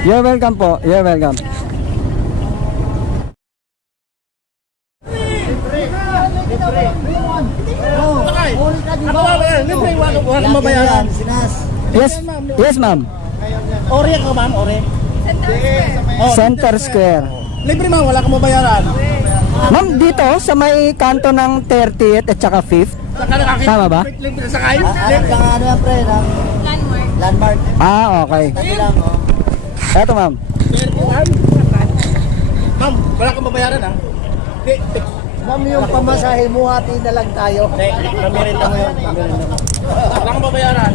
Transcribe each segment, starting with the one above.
You're welcome po. You're welcome. Walang mabayaran. Yes, yes ma'am. Ore ka ma'am, ore. Center Square. Libre ma'am, wala kang mabayaran. Ma'am, dito sa may kanto ng 30th at saka 5th. Tama ba? Libre sakay. Ano yan pre, ng landmark. Ah, okay. Dati lang, oh. Eto ma'am. Ma'am, wala kang mabayaran ha. Ma'am, yung pamasahe mo, hati na lang tayo. Pamirenta mo yun. Wala kang mabayaran.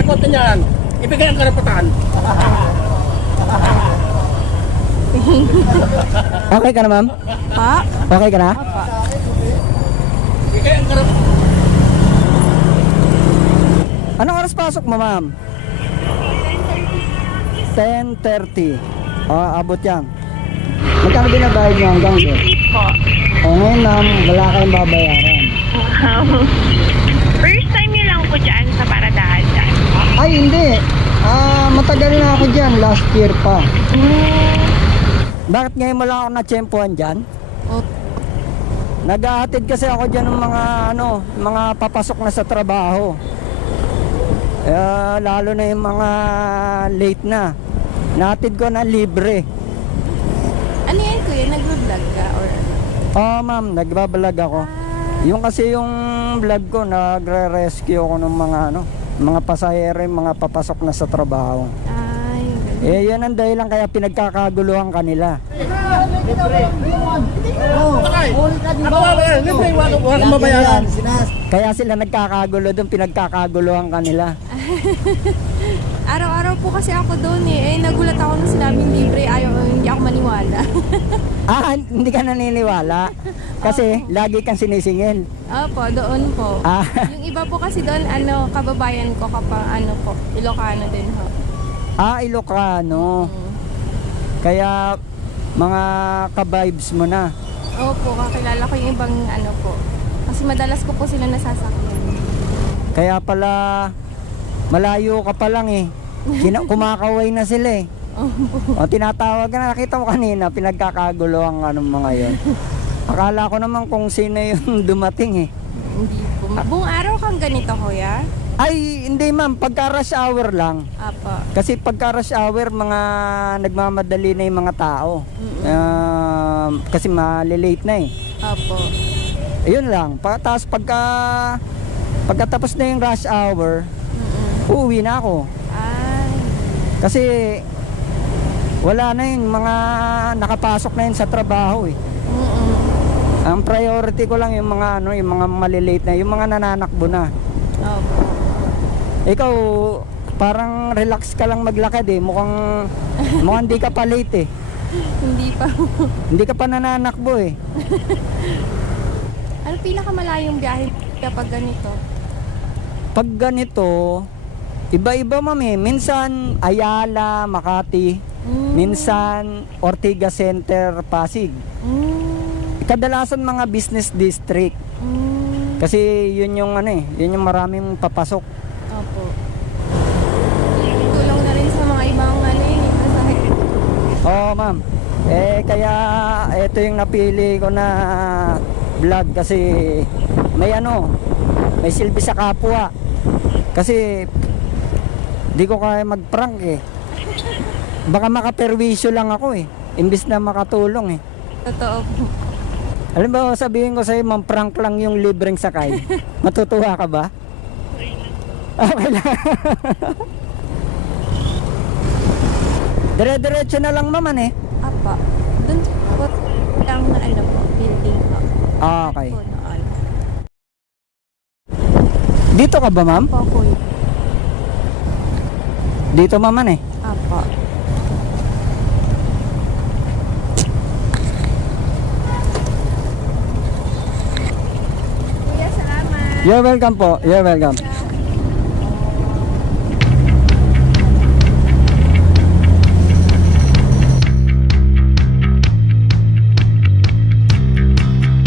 Kapotin yan. Ibigay ang karapatan. Okay ka na ma'am? Ha? Okay ka na? Ibigay ang karapatan. Anong oras pasok mo ma'am? 10:30. Abot yan. Magkano binabayad nyo hanggang doon? Po. Ngayon ma'am, wala kayong babayaran. First time niyo lang po dyan sa Paradahan dyan. Ay hindi. Matagal na ako dyan. Last year pa. Bakit ngayon mo lang ako na-tsempuhan dyan? Naghahatid kasi ako dyan ng mga papasok na sa trabaho. Lalo na yung mga late na. Nahatid ko na libre. Ano yan kuya? Nag-vlog ka? Or ano? Oo ma'am, nagbablog ako. Yung kasi yung vlog ko, nagre-rescue ako ng mga pasahero, mga papasok na sa trabaho. Ay, ganun. Yan ang dahilan kaya pinagkakaguluhan kanila. Libre, wala kang mabayaran. Kaya sila nagkakagulo doon, pinagkakaguluhan kanila. Araw-araw po kasi ako doon eh. Nagulat ako nung sinabing libre. Hindi ako maniwala. Hindi ka naniniwala? Kasi lagi kang sinisingil. Opo, doon po. Yung iba po kasi doon, kababayan ko po, Ilocano din ho. Ilocano. Kaya mga ka-vibes mo na. Opo, kakilala ko yung ibang po. Kasi madalas ko po sila nasasakyan. Kaya pala malayo ka pa lang eh. Kumakaway na sila eh. O tinatawag ka na, nakita mo kanina, pinagkakagulo ang mga yon. Akala ko naman kung sino yung dumating eh. Hindi po. Buong araw kang ganito kuya? Ay, hindi ma'am, pagka rush hour lang. Apo. Kasi pagka rush hour, mga nagmamadali na yung mga tao. Kasi malilate na eh. Apo. Ayun lang. Tapos pagkatapos na yung rush hour, uuwi na ako. Ay. Kasi wala na yun, mga nakapasok na yun sa trabaho eh. Ang priority ko lang yung mga yung mga malilate na, yung mga nananakbo na. Opo. Ikaw parang relax ka lang maglakad eh. Mukhang hindi ka pa late eh. Hindi pa. Hindi ka pa nananakbo eh. Ano pinakamalayong biyahe kapag ganito? Pag ganito, iba-iba ma'am eh. Minsan Ayala, Makati. Minsan Ortigas Center, Pasig. Kadalasan mga business district. Kasi yun yung yun yung maraming papasok. Opo. Tulong na rin sa mga ibang pasahero. Oo ma'am. Kaya ito yung napili ko na vlog kasi may may silbi sa kapwa. Kasi di ko kaya mag-prank eh. Baka makaperwisyo lang ako eh. Imbis na makatulong eh. Totoo po. Alam ba, sabihin ko sa'yo, ma'am, prank lang yung libreng sakay. Matutuwa ka ba? Okay lang. Dire-diretso na lang naman eh. Apa. Doon po lang na po, building po. Okay. Po noon. Dito ka ba, ma'am? Opo, kuya. Dito maman eh. Apo. Kuya, salamat. You're welcome po. You're welcome.